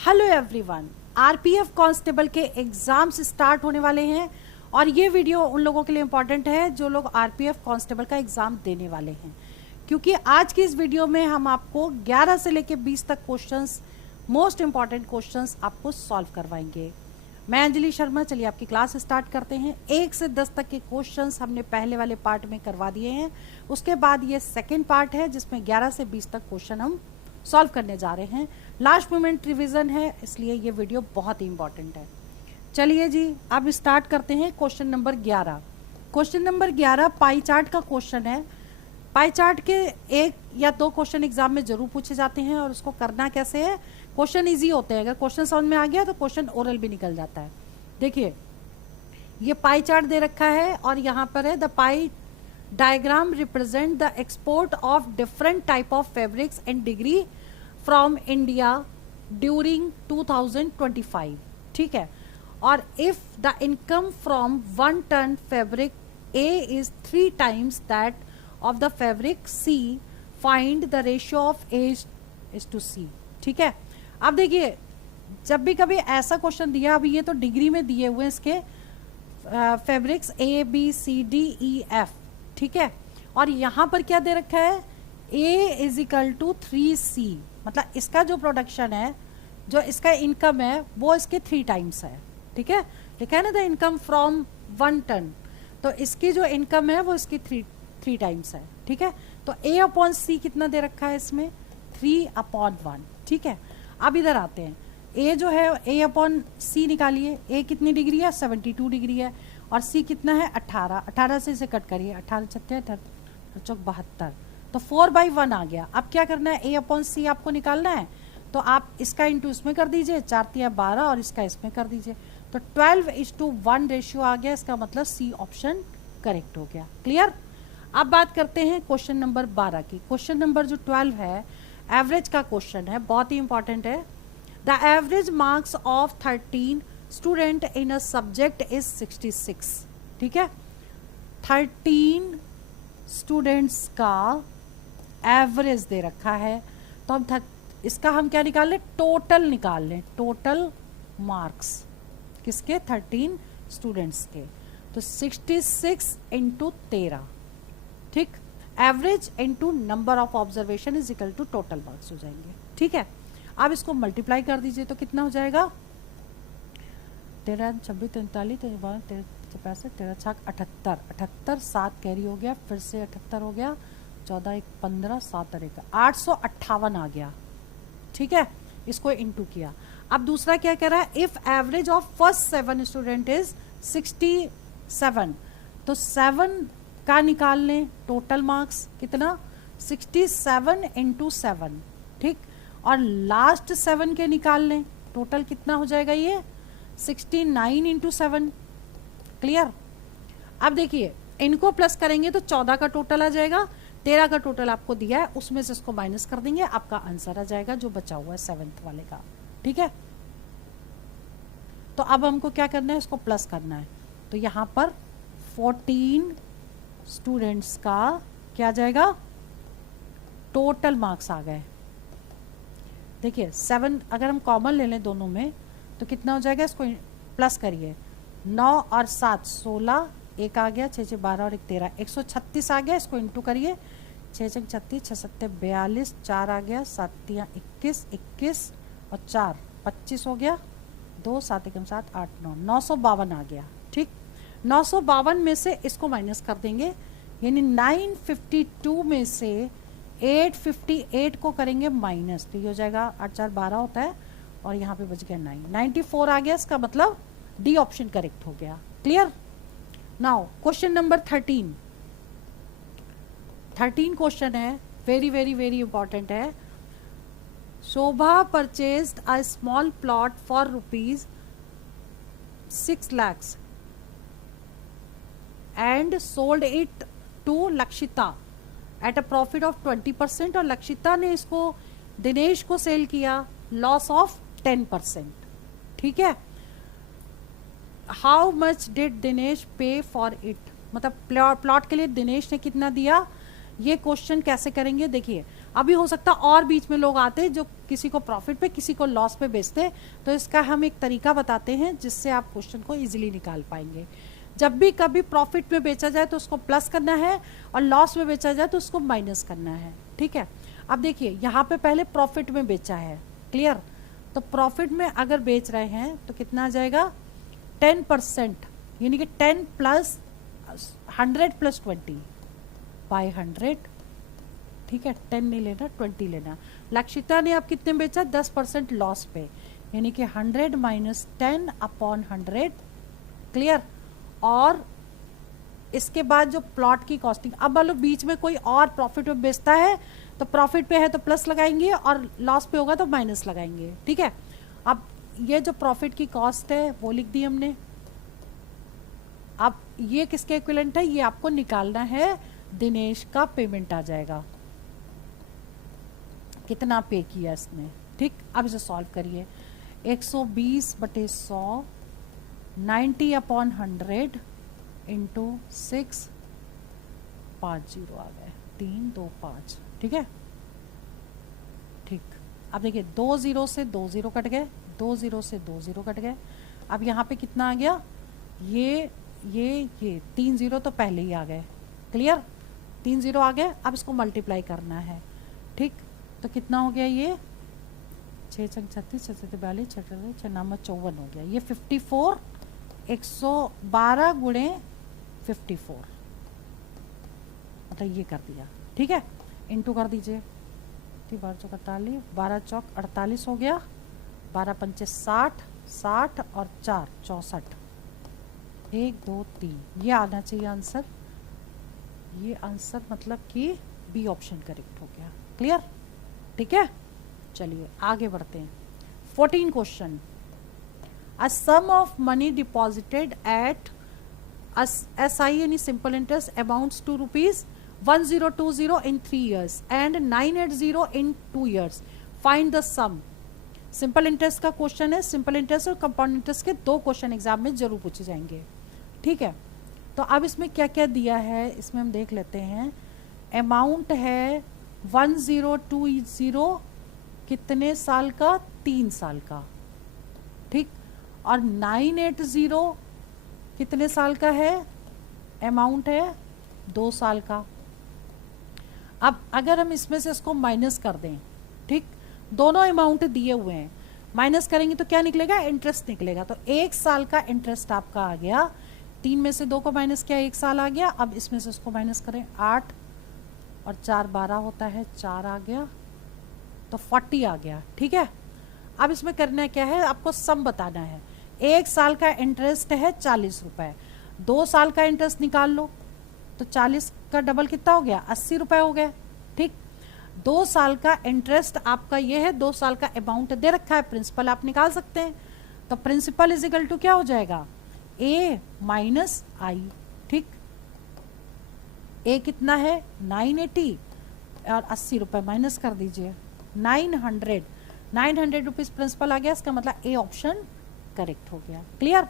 Hello everyone, RPF constable के exams start होने वाले हैं और ये वीडियो उन लोगों के लिए इम्पॉर्टेंट है जो लोग आरपीएफ कांस्टेबल का एग्जाम देने वाले हैं, क्योंकि आज की इस वीडियो में हम आपको 11 से लेकर 20 तक क्वेश्चंस, मोस्ट इंपॉर्टेंट क्वेश्चंस आपको सॉल्व करवाएंगे। मैं अंजलि शर्मा, चलिए आपकी क्लास स्टार्ट करते हैं। 1 से 10 तक के क्वेश्चंस हमने पहले वाले पार्ट में करवा दिए हैं, उसके बाद ये सेकेंड पार्ट है जिसमें 11 से 20 तक क्वेश्चन हम सॉल्व करने जा रहे हैं। लास्ट मोमेंट रिवीजन है, इसलिए ये वीडियो बहुत ही इंपॉर्टेंट है। चलिए जी, अब स्टार्ट करते हैं। Question number 11। Question number 11 pie chart का क्वेश्चन है। पाई चार्ट के 1 या 2 क्वेश्चन एग्जाम में जरूर पूछे जाते हैं और उसको करना कैसे है। क्वेश्चन इजी होते हैं, अगर क्वेश्चन समझ में आ गया तो क्वेश्चन ओरल भी निकल जाता है। देखिए, ये पाई चार्ट दे रखा है और यहाँ पर है the pie diagram represent the export of different type of fabrics and degree from India during 2025। ठीक है, और if the income from 1 ton fabric A is 3 times that of the fabric C, find the ratio of A is to C. ठीक है, अब देखिए, जब भी कभी ऐसा क्वेश्चन दिया, अभी ये तो डिग्री में दिए हुए हैं इसके fabrics A B C D E F. ठीक है, और यहाँ पर क्या दे रखा है, A is equal to 3C, मतलब इसका जो प्रोडक्शन है, जो इसका इनकम है वो इसके 3 times है। ठीक है, लिखा है ना द इनकम फ्रॉम 1 टन, तो इसकी जो इनकम है वो इसकी 3 times है। ठीक है, तो A/C कितना दे रखा है इसमें, 3/1। ठीक है, अब इधर आते हैं। A जो है A/C निकालिए। A कितनी डिग्री है, 72 डिग्री है, और C कितना है, 18। 18 से इसे कट करिए, 18 छत्तीस 72, तो 4/1 आ गया। अब क्या करना है, A/C आपको निकालना है, तो आप इसका इंटू इसमें कर दीजिए, 4×3=12, और इसका इसमें कर दीजिए, तो 12:1 रेशियो आ गया। इसका मतलब C ऑप्शन करेक्ट हो गया। क्लियर। अब बात करते हैं क्वेश्चन नंबर 12 की। क्वेश्चन नंबर जो 12 है, एवरेज का क्वेश्चन है, बहुत ही इंपॉर्टेंट है। The average marks of 13 student in a subject is 66। ठीक है, 13 स्टूडेंट्स का एवरेज दे रखा है, तो हम इसका हम क्या निकाल लें, टोटल निकाल लें। टोटल मार्क्स किसके, 13 स्टूडेंट्स के, तो 66 इंटू 13। ठीक, average into number of observation is equal to total marks हो जाएंगे। ठीक है, अब इसको मल्टीप्लाई कर दीजिए तो कितना हो जाएगा, 13 26 43 13 65 13 6 78 78 7 कैरी हो गया, फिर से 78 हो गया, 14 1 15 7 1 858 आ गया। ठीक है, इसको इंटू किया। अब दूसरा क्या कह रहा है, if average of first 7 student is 67, तो 7 का निकाल लें टोटल मार्क्स कितना, 67 इंटू 7। ठीक, और लास्ट 7 के निकाल लें, टोटल कितना हो जाएगा, ये 69 इंटू 7। क्लियर। अब देखिए, इनको प्लस करेंगे तो 14 का टोटल आ जाएगा, 13 का टोटल आपको दिया है, उसमें से इसको माइनस कर देंगे, आपका आंसर आ जाएगा जो बचा हुआ है 7th वाले का। ठीक है, तो अब हमको क्या करना है, इसको प्लस करना है, तो यहां पर 14 स्टूडेंट्स का क्या आ जाएगा, टोटल मार्क्स आ गए। देखिए 7 अगर हम कॉमन ले लें दोनों में तो कितना हो जाएगा, इसको प्लस करिए, 9 और 7 16, 1 आ गया, 6 6 12 और 1 13, 136 आ गया। इसको इंटू करिए, 6 6 36 6 7 42, 4 आ गया, 7 3 21 21 और 4 25 हो गया, 2 7 1 7 8 9 952 आ गया। ठीक, 952 में से इसको माइनस कर देंगे, यानी 952 में से 858 को करेंगे माइनस, तो ये हो जाएगा 8 4 12 होता है, और यहाँ पे बच गया 9, 94 आ गया। इसका मतलब डी ऑप्शन करेक्ट हो गया। Clear. Now question number 13 question है, वेरी वेरी वेरी इंपॉर्टेंट है। Shobha purchased a small plot for ₹6 lakhs and sold it to Lakshita at a profit of 20%, और लक्षिता ने इसको दिनेश को सेल किया लॉस ऑफ 10%। ठीक है, हाउ मच डिड दिनेश पे फॉर इट, मतलब प्लॉट के लिए दिनेश ने कितना दिया। ये क्वेश्चन कैसे करेंगे, देखिए अभी हो सकता और बीच में लोग आते जो किसी को प्रॉफिट पे किसी को लॉस पे बेचते, तो इसका हम एक तरीका बताते हैं जिससे आप क्वेश्चन को इजीली निकाल पाएंगे। जब भी कभी प्रॉफिट में बेचा जाए तो उसको प्लस करना है और लॉस में बेचा जाए तो उसको माइनस करना है, ठीक है। अब देखिए यहाँ पे पहले प्रॉफिट में बेचा है, क्लियर। तो प्रॉफिट में अगर बेच रहे हैं तो कितना आ जाएगा 10%, यानी कि 10 प्लस 100 प्लस 20 बाई 100, ठीक है। 10 नहीं लेना 20 लेना। लक्षिता ने आप कितने बेचा 10% लॉस पे, यानी कि 100 माइनस 10 अपॉन 100, क्लियर। और इसके बाद जो प्लॉट की कॉस्टिंग, अब मान लो बीच में कोई और प्रॉफिट में बेचता है तो प्रॉफिट पे है तो प्लस लगाएंगे और लॉस पे होगा तो माइनस लगाएंगे, ठीक है। अब ये जो प्रॉफिट की कॉस्ट है वो लिख दी हमने। अब ये किसके इक्विवेलेंट है, ये आपको निकालना है, दिनेश का पेमेंट आ जाएगा, कितना पे किया इसने, ठीक। अब इसे सॉल्व करिए, 120 बटे 100, 90 अपॉन 100 इंटू 6, 5 जीरो आ गए, 3 2 5, ठीक है, ठीक। अब देखिए 2 जीरो से 2 जीरो कट गए, 2 जीरो से 2 जीरो कट गए। अब यहाँ पे कितना आ गया, ये 3 जीरो तो पहले ही आ गए, क्लियर, 3 जीरो आ गए। अब इसको मल्टीप्लाई करना है, ठीक। तो कितना हो गया, ये 6 छंग 36, 6 42, 6 9 54 हो गया, ये 54, 112 गुणे 54, मतलब ये कर दिया, ठीक है। इंटू कर दीजिए, 12 चौक 48, 12 चौक 48 हो गया, 12 पंचे 60, 60 और 4 64, 1 2 3, ये आना चाहिए आंसर। ये आंसर मतलब कि बी ऑप्शन करेक्ट हो गया, क्लियर, ठीक है। चलिए आगे बढ़ते हैं। 14 question, a sum of money deposited at SI यानी simple interest amounts to ₹1020 in 3 years and 980 in 2 years. Find the sum. Simple interest का क्वेश्चन है, सिंपल इंटरेस्ट और कंपाउंड इंटरेस्ट के 2 क्वेश्चन एग्जाम में जरूर पूछे जाएंगे, ठीक है। तो अब इसमें क्या क्या दिया है, इसमें हम देख लेते हैं। अमाउंट है 1020, कितने साल का, 3 साल का, ठीक। और 980 कितने साल का है, अमाउंट है 2 साल का। अब अगर हम इसमें से इसको माइनस कर दें, ठीक, दोनों अमाउंट दिए हुए हैं, माइनस करेंगे तो क्या निकलेगा, इंटरेस्ट निकलेगा। तो 1 साल का इंटरेस्ट आपका आ गया, 3 में से 2 को माइनस किया, 1 साल आ गया। अब इसमें से इसको माइनस करें, 8 और 4 12 होता है, 4 आ गया, तो 40 आ गया, ठीक है। अब इसमें करना क्या है, आपको सम बताना है। 1 साल का इंटरेस्ट है 40 रुपए, 2 साल का इंटरेस्ट निकाल लो, तो 40 का डबल कितना हो गया, 80 रुपए हो गए, ठीक। 2 साल का इंटरेस्ट आपका ये है, 2 साल का अमाउंट दे रखा है, प्रिंसिपल आप निकाल सकते हैं। तो प्रिंसिपल इज इक्वल टू क्या हो जाएगा, A माइनस आई, ठीक। A कितना है 980 और 80 रुपए माइनस कर दीजिए, 900 रुपीज प्रिंसिपल आ गया, इसका मतलब A ऑप्शन करेक्ट हो गया, क्लियर,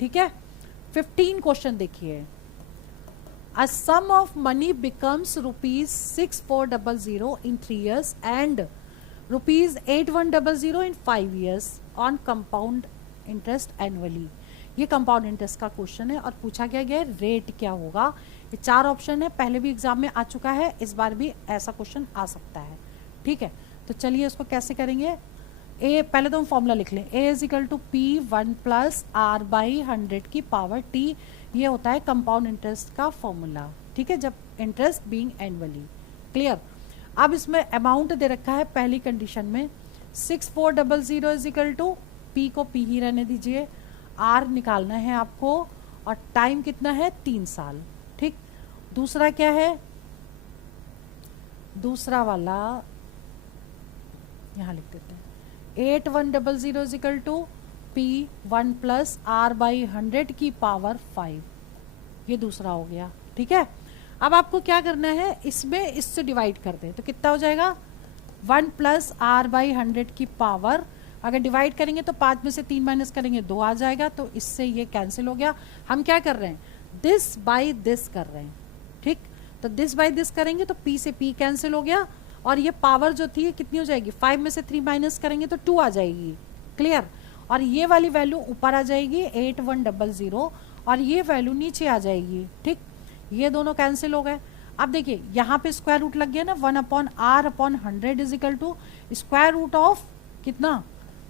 ठीक है। 15 क्वेश्चन देखिए, a sum of money becomes ₹6400 in 3 years and ₹8100 in 5 years on compound interest annually. ये कंपाउंड इंटरेस्ट का क्वेश्चन है और पूछा गया है रेट क्या होगा। ये 4 ऑप्शन है, पहले भी एग्जाम में आ चुका है, इस बार भी ऐसा क्वेश्चन आ सकता है, ठीक है। तो चलिए इसको कैसे करेंगे। ए पहले तो हम फॉर्मूला लिख लें, A is equal to P1 plus R by 100 की पावर T, ये होता है कंपाउंड इंटरेस्ट का फॉर्मूला, ठीक है, जब इंटरेस्ट बीइंग एनुअली, क्लियर। अब इसमें अमाउंट दे रखा है पहली कंडीशन में 6400 इज इक्वल टू P को P ही रहने दीजिए, R निकालना है आपको और टाइम कितना है 3 साल, ठीक। दूसरा क्या है, दूसरा वाला यहां लिख देते हैं 8100 is equal to P1 plus R by 100 की पावर 5, ये दूसरा हो गया, ठीक है। अब आपको क्या करना है, इसमें इससे डिवाइड कर दें तो कितना हो जाएगा 1 प्लस R बाई 100 की पावर, अगर डिवाइड करेंगे तो 5 में से 3 माइनस करेंगे 2 आ जाएगा, तो इससे ये कैंसिल हो गया। हम क्या कर रहे हैं, दिस बाई दिस कर रहे हैं, ठीक। तो दिस बाई दिस करेंगे तो P से P कैंसिल हो गया और ये पावर जो थी कितनी हो जाएगी, 5 में से 3 माइनस करेंगे तो 2 आ जाएगी, क्लियर। और ये वाली वैल्यू ऊपर आ जाएगी 8100 और ये वैल्यू नीचे आ जाएगी, ठीक। ये दोनों कैंसिल हो गए। अब देखिए यहाँ पे स्क्वायर रूट लग गया ना, 1/r/100 is equal to square root of कितना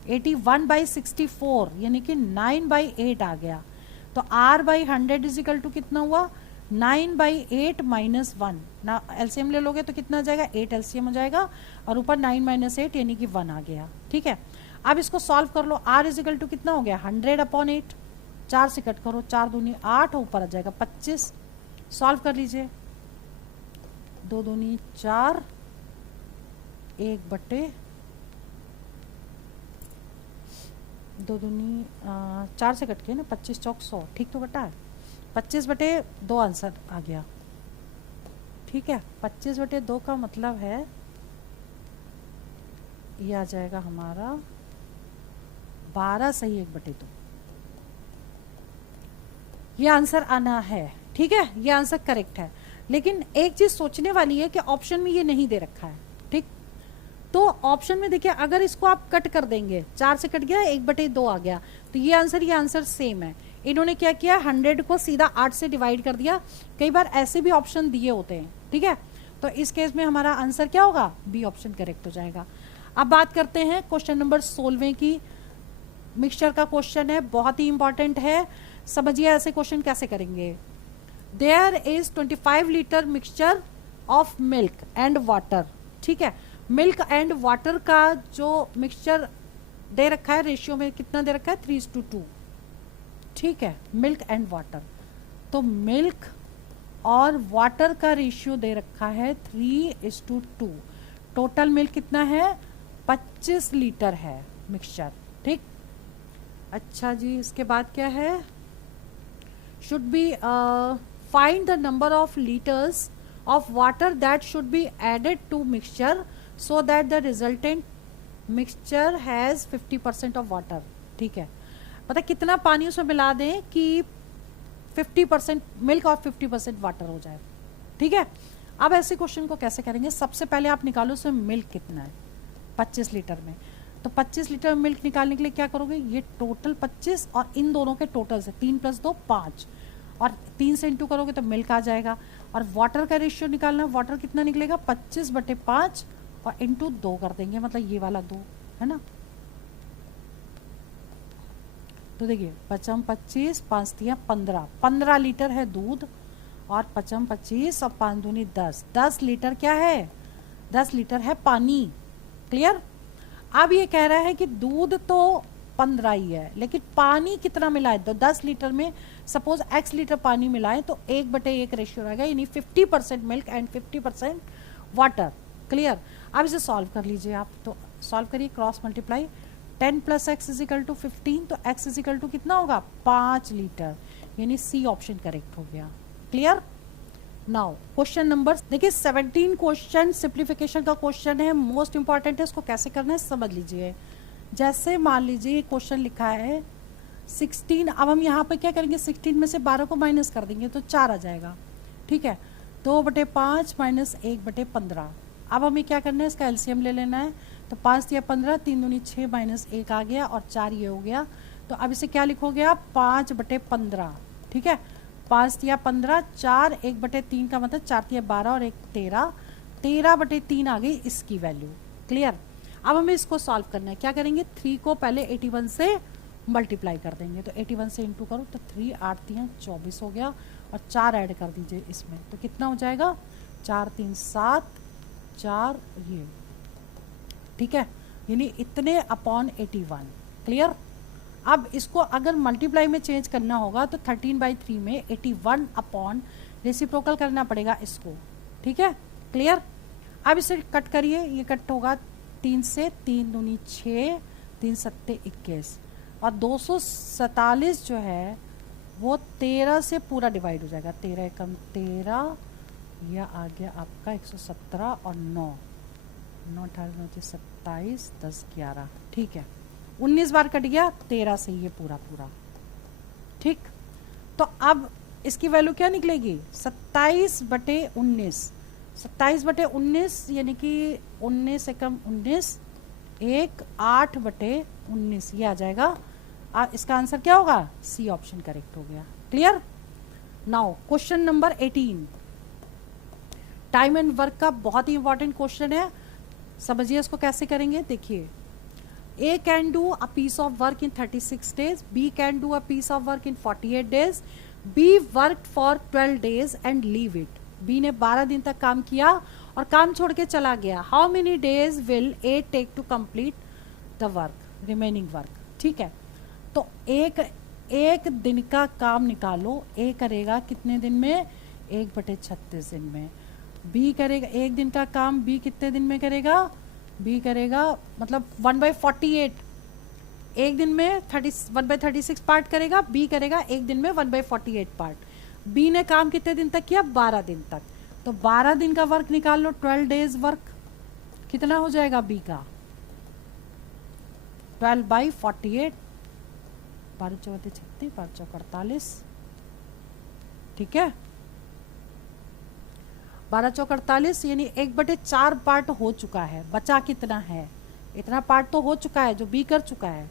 81/64 यानी कि 9/8 आ गया। तो r/100 इज इक्वल टू कितना हुआ 9/8 माइनस 1 ना, एलसीएम ले लोगे तो कितना आ जाएगा 8 एलसीएम हो जाएगा और ऊपर 9 माइनस 8 यानी कि 1 आ गया, ठीक है। अब इसको सॉल्व कर लो, r इज इक्वल टू कितना हो गया 100/8, 4 से कट करो, 4 दूनी 8 ऊपर आ जाएगा 25। सॉल्व कर लीजिए, 2 दूनी 4, 2 दूनी 4 से कट के ना 25 चौक 100, ठीक तो कटा है, 25/2 आंसर आ गया, ठीक है। 25/2 का मतलब है ये आ जाएगा हमारा 12 सही 1/2, ये आंसर आना है, ठीक है, ये आंसर करेक्ट है। लेकिन एक चीज सोचने वाली है कि ऑप्शन में ये नहीं दे रखा है, ठीक। तो ऑप्शन में देखिए अगर इसको आप कट कर देंगे, 4 से कट गया 1/2 आ गया, तो ये आंसर सेम है। इन्होंने क्या किया 100 को सीधा 8 से डिवाइड कर दिया, कई बार ऐसे भी ऑप्शन दिए होते हैं, ठीक है। तो इस केस में हमारा आंसर क्या होगा, बी ऑप्शन करेक्ट हो जाएगा। अब बात करते हैं क्वेश्चन नंबर 16 की। मिक्सचर का क्वेश्चन है, बहुत ही इंपॉर्टेंट है, समझिए ऐसे क्वेश्चन कैसे करेंगे। There is 25 litre mixture of milk and water, ठीक है। मिल्क एंड वाटर का जो मिक्सचर दे रखा है रेशियो में कितना दे रखा है 3:2, ठीक है, मिल्क एंड वाटर। तो मिल्क और वाटर का रेशियो दे रखा है 3:2। टोटल मिल्क कितना है 25 लीटर है मिक्सचर, ठीक। अच्छा जी, इसके बाद क्या है, should be find the number of litres of water that should be added to mixture so that the resultant mixture has 50% of water, ठीक है। पता कितना पानी उसमें मिला दें कि 50% मिल्क और 50% वाटर हो जाए, ठीक है। अब ऐसे क्वेश्चन को कैसे करेंगे, सबसे पहले आप निकालो उसमें मिल्क कितना है 25 लीटर में। तो 25 लीटर मिल्क निकालने के लिए क्या करोगे, ये टोटल 25 और इन दोनों के टोटल से 3 + 2 5 और 3 से इंटू करोगे तो मिल्क आ जाएगा। और वाटर का रेशियो निकालना, वाटर कितना निकलेगा 25/5 और इंटू 2 कर देंगे, मतलब ये वाला 2 है ना। तो देखिए 5 25 5 3 15 लीटर है दूध और 5 25 और 5 दूनी 10 लीटर क्या है 10 लीटर है पानी, क्लियर। अब ये कह रहा है कि दूध तो 15 ही है लेकिन पानी कितना मिलाए, तो 10 लीटर में सपोज x लीटर पानी मिलाए तो 1/1 रेशियो रहेगा, यानी 50% मिल्क एंड 50% वाटर, क्लियर। अब इसे सॉल्व कर लीजिए आप, तो सॉल्व करिए, क्रॉस मल्टीप्लाई, 10 + x = 15, तो x = कितना होगा 5 लीटर, यानी सी ऑप्शन करेक्ट हो गया, क्लियर। नाउ क्वेश्चन नंबर देखिए 17 क्वेश्चन सिंप्लीफिकेशन का क्वेश्चन है, मोस्ट इंपॉर्टेंट है, इसको कैसे करना है समझ लीजिए। जैसे मान लीजिए क्वेश्चन लिखा है 16, अब हम यहाँ पे क्या करेंगे 16 में से 12 को माइनस कर देंगे तो 4 आ जाएगा, ठीक है। 2/5 माइनस 1/15। अब हमें क्या करना है, इसका एलसीएम ले लेना है, तो 5 या 15, 3 दूनी 6 माइनस 1 आ गया और 4 ये हो गया। तो अब इसे क्या लिखोगे आप 5/15, ठीक है। 5 या 15, 4 1/3 का मतलब 4 या 12 और 1 13, 13/3 आ गई इसकी वैल्यू, क्लियर। अब हमें इसको सॉल्व करना है, क्या करेंगे 3 को पहले 81 से मल्टीप्लाई कर देंगे, तो 81 से इंटू करो तो 3 8 3 24 हो गया और 4 ऐड कर दीजिए इसमें, तो कितना हो जाएगा 4 3 7 4 ये, ठीक है, यानी इतने अपॉन 81, क्लियर। अब इसको अगर मल्टीप्लाई में चेंज करना होगा तो 13/3 में 81 अपॉन रेसिप्रोकल करना पड़ेगा इसको, ठीक है, क्लियर। अब इसे कट करिए, ये कट होगा 3 से, 3 दूनी 6, 3 सत्ते 21 और 247 जो है वो 13 से पूरा डिवाइड हो जाएगा, 13 एकम 13, यह आ गया आपका 117 और 9 9 18 9 27 10 11, ठीक है, 19 बार कट गया 13 से ये पूरा पूरा, ठीक। तो अब इसकी वैल्यू क्या निकलेगी 27/19, 27/19 यानी कि 19 एकम 19, 1 8/19 ये आ जाएगा। इसका आंसर क्या होगा? सी ऑप्शन करेक्ट हो गया। Clear? Now question number 18, time and work का बहुत ही इंपॉर्टेंट क्वेश्चन है, समझिए इसको कैसे करेंगे। देखिए, A can do a piece of work in 36 days, B can do a piece of work in 48 days, B worked for 12 days and leave it. B ने 12 दिन तक काम किया और काम छोड़ के चला गया। How many days will A take to complete the work, remaining work? ठीक है, तो एक दिन का काम निकालो। A करेगा कितने दिन में? 1/36 दिन में। B करेगा एक दिन का काम, B कितने दिन में करेगा? B करेगा मतलब 1/48, एक दिन में 1/36 पार्ट करेगा। B करेगा एक दिन में 1/48 पार्ट। B ने काम कितने दिन तक किया? 12 दिन तक। तो 12 दिन का वर्क निकाल लो, 12 डेज वर्क कितना हो जाएगा B का? 12/48, 12 × 4 = 36, 12 × 4 = 48। ठीक है, 12 × 4 = 48 यानी 1/4 पार्ट हो चुका है। बचा कितना है? इतना पार्ट तो हो चुका है जो B कर चुका है।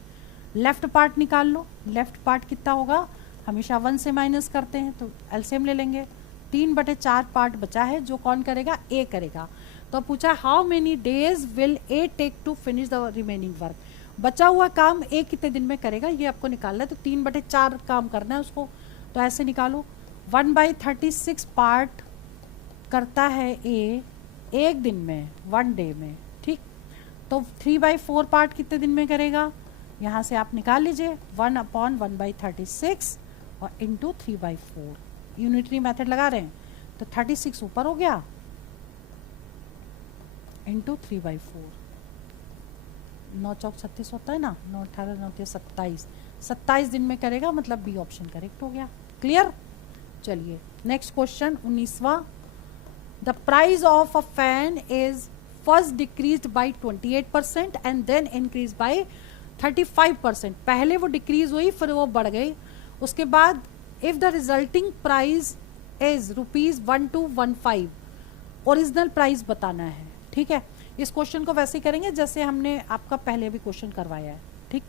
लेफ्ट पार्ट निकाल लो। लेफ्ट पार्ट कितना होगा? हमेशा 1 से माइनस करते हैं तो एलसीएम ले लेंगे। 3/4 पार्ट बचा है जो कौन करेगा? A करेगा। तो पूछा how many days will A take to finish the remaining work. बचा हुआ काम A कितने दिन में करेगा ये आपको निकालना है। तो 3/4 काम करना है उसको। तो ऐसे निकालो, 1/36 पार्ट करता है A एक दिन में, 1 डे में। ठीक, तो 3/4 पार्ट कितने दिन में करेगा? यहाँ से आप निकाल लीजिए 1/1/36 और इंटू 3/4। यूनिटरी मेथड लगा रहे हैं तो 36 ऊपर हो गया इंटू 3/4। 9 × 4 = 36 होता है ना, 9 × 18 = 9 × 27, 27 दिन में करेगा, मतलब बी ऑप्शन करेक्ट हो गया। क्लियर? चलिए नेक्स्ट क्वेश्चन 19वां। The price of a fan is first decreased by 28% and then increased by 35%. पहले वो डिक्रीज हुई फिर वो बढ़ गई। उसके बाद if the resulting price is ₹1215, original price बताना है। ठीक है, इस क्वेश्चन को वैसे करेंगे जैसे हमने आपका पहले भी क्वेश्चन करवाया है। ठीक,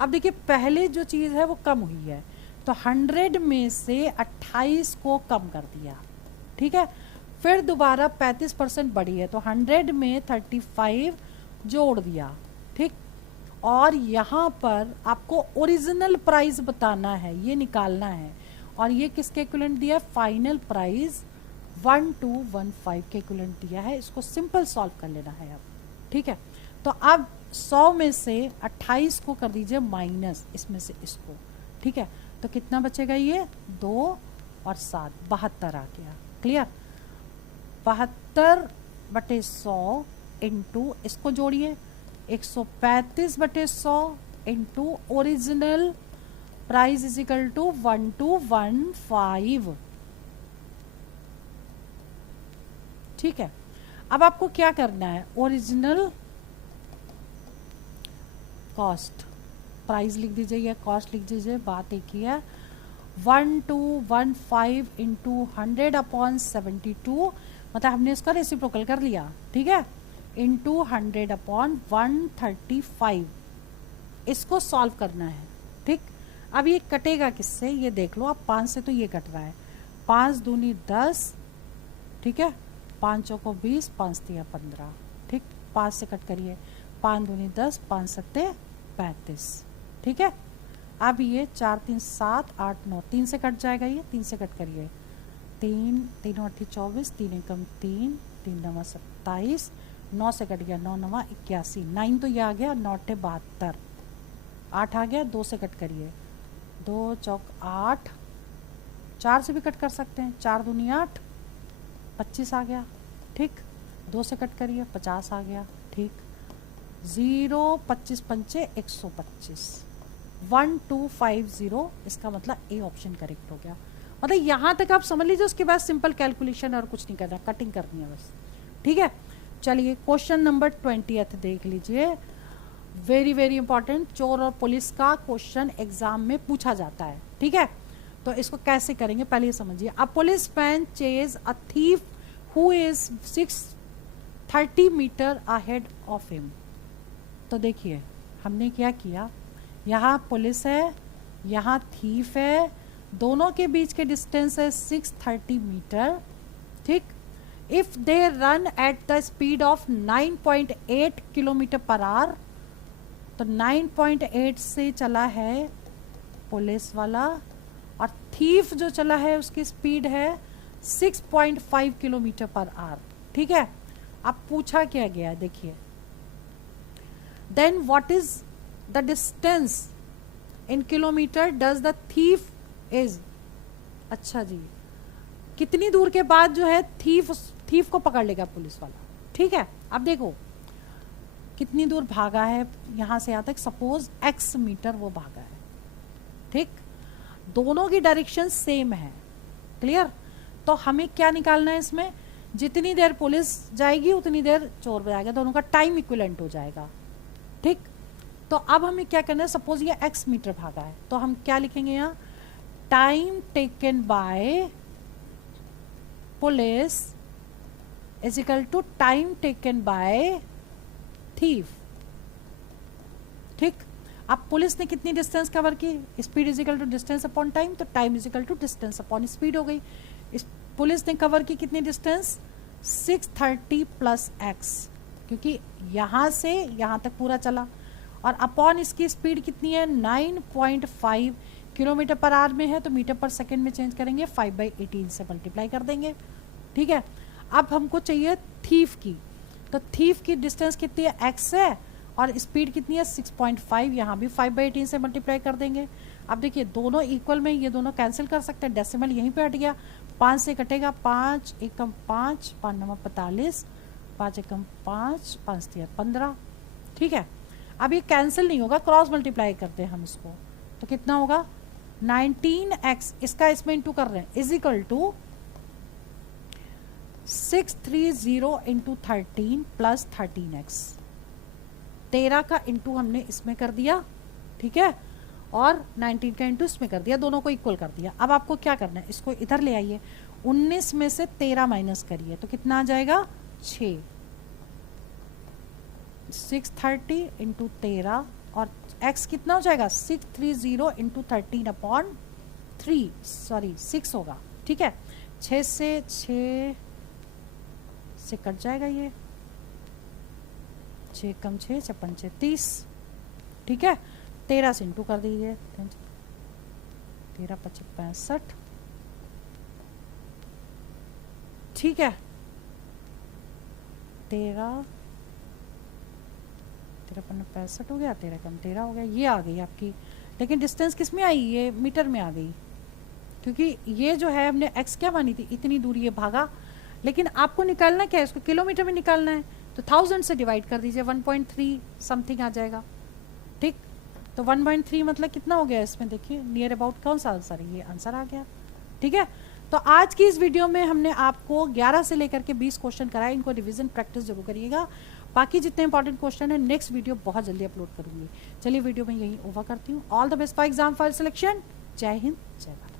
अब देखिए पहले जो चीज़ है वो कम हुई है तो 100 में से 28 को कम कर दिया। ठीक है, फिर दोबारा 35% बढ़ी है तो 100 में 35 जोड़ दिया। ठीक, और यहाँ पर आपको ओरिजिनल प्राइस बताना है, ये निकालना है। और ये किसके इक्विवेलेंट दिया? फाइनल प्राइस 1215 के इक्विवेलेंट दिया है। इसको सिंपल सॉल्व कर लेना है अब। ठीक है, तो अब 100 में से 28 को कर दीजिए माइनस इसमें से इसको। ठीक है, तो कितना बचेगा? ये 2 और 7 72 आ गया। क्लियर? 72/100 इंटू इसको जोड़िए 135/100 into original price is equal to 1215। ठीक है, अब आपको क्या करना है? ओरिजिनल कॉस्ट, प्राइस लिख दीजिए या कॉस्ट लिख दीजिए, बात एक ही है। 1215 इंटू 100/72, मतलब हमने इसका रेसिप्रोकल कर लिया। ठीक है, इंटू 100/135 इसको सॉल्व करना है। ठीक, अब ये कटेगा किससे ये देख लो आप। 5 से तो ये कट रहा है, 5 दूनी 10। ठीक है, 5 चौको 20, 5 तिया 15। ठीक, 5 से कट करिए, 5 दूनी 10, 5 सत्ते 35। ठीक है, अब ये 4 3 7 8 9, 3 से कट जाएगा, ये 3 से कट करिए, 3 3 8 24, 3 एकम 3, 3 9 27, 9 से कट गया 9 9 81, 9 तो ये आ गया, 9 72, 8 आ गया, 2 से कट करिए, 2 चौक 8, 4 से भी कट कर सकते हैं, 4 दूनी 8, 25 आ गया। ठीक, 2 से कट करिए, 50 आ गया। ठीक, 0 25 पंचे 125, 1250, इसका मतलब ए ऑप्शन करेक्ट हो गया। मतलब यहाँ तक आप समझ लीजिए, उसके बाद सिंपल कैलकुलेशन और कुछ नहीं करना, कटिंग करनी है बस। ठीक है, चलिए क्वेश्चन नंबर 20 देख लीजिए। वेरी वेरी इंपॉर्टेंट, चोर और पुलिस का क्वेश्चन एग्जाम में पूछा जाता है। ठीक है, तो इसको कैसे करेंगे पहले ये समझिए। A policeman chase a thief who is 630 metre ahead of him. तो देखिए हमने क्या किया, यहाँ पुलिस है, यहाँ थीफ है, दोनों के बीच के डिस्टेंस है 630 मीटर, ठीक। If they run at the speed of 9.8 kilometre per hour, तो 9.8 से चला है पुलिस वाला, और थीफ जो चला है उसकी स्पीड है 6.5 किलोमीटर पर आवर, ठीक है। अब पूछा क्या गया, देखिए, then what is the distance in kilometre does the thief is. अच्छा जी, कितनी दूर के बाद जो है थीफ को पकड़ लेगा पुलिस वाला, ठीक है। अब देखो कितनी दूर भागा है यहां से यहां तक, सपोज x मीटर वो भागा है, ठीक। दोनों की डायरेक्शन सेम है, क्लियर। तो हमें क्या निकालना है इसमें, जितनी देर पुलिस जाएगी उतनी देर चोर जाएगा, दोनों का टाइम इक्विवेलेंट हो जाएगा, ठीक। तो अब हमें क्या करना है, सपोज ये x मीटर भागा है, तो हम क्या लिखेंगे यहाँ, time taken by police is equal to time taken by thief, ठीक। अब पुलिस ने कितनी डिस्टेंस कवर की, speed is equal to distance upon time, तो time is equal to distance upon speed हो गई। इस पुलिस ने कवर की कितनी डिस्टेंस, 630 प्लस x, क्योंकि यहां से यहां तक पूरा चला, और अपॉन इसकी स्पीड कितनी है 9.5 किलोमीटर पर आवर में है, तो मीटर पर सेकंड में चेंज करेंगे, 5/18 से मल्टीप्लाई कर देंगे, ठीक है। अब हमको चाहिए थीफ की, तो थीफ की डिस्टेंस कितनी है, x है, और स्पीड कितनी है 6.5, यहाँ भी 5/18 से मल्टीप्लाई कर देंगे। अब देखिए दोनों इक्वल में, ये दोनों कैंसिल कर सकते हैं, डेसिमल यहीं पे हट गया, 5 से कटेगा 5 एकम 5, 5 9 45, 5 एकम 5, 5 3 15, ठीक है। अब ये कैंसिल नहीं होगा, क्रॉस मल्टीप्लाई करते हैं हम इसको, तो कितना होगा 19x, इसका इसमें इंटू कर रहे हैं, is equal to 630 into 13 plus 13x, 13 का इंटू हमने इसमें कर दिया, ठीक है, और 19 का इंटू इसमें कर दिया, दोनों को इक्वल कर दिया। अब आपको क्या करना है, इसको इधर ले आइए, 19 में से 13 माइनस करिए, तो कितना आ जाएगा 6, 630 इंटू 13, और x कितना हो जाएगा 630 इंटू 13 अपॉन 3, सॉरी 6 होगा, ठीक है। 6 से कट जाएगा ये, 6 कम 6 56 6 30, ठीक है। 13 से इंटू कर दीजिए, 13 25 65, ठीक है। 13 65 हो गया, 13 कम 13 हो गया, ये आ गई आपकी। लेकिन डिस्टेंस किस में आई, ये मीटर में आ गई, क्योंकि ये जो है हमने x क्या मानी थी, इतनी दूरी ये भागा, लेकिन आपको निकालना क्या है, इसको किलोमीटर में निकालना है, तो 1000 से डिवाइड कर दीजिए, 1.3 समथिंग आ जाएगा, ठीक। तो 1.3 मतलब कितना हो गया इसमें, देखिए नियर अबाउट कौन सा आंसर है, ये आंसर आ गया, ठीक है। तो आज की इस वीडियो में हमने आपको 11 से लेकर के 20 क्वेश्चन कराए, इनको रिवीजन प्रैक्टिस जरूर करिएगा। बाकी जितने इंपॉर्टेंट क्वेश्चन है नेक्स्ट वीडियो बहुत जल्दी अपलोड करूंगी। चलिए वीडियो में यही ओवर करती हूँ। All the best for exam file selection. जय हिंद, जय भारत।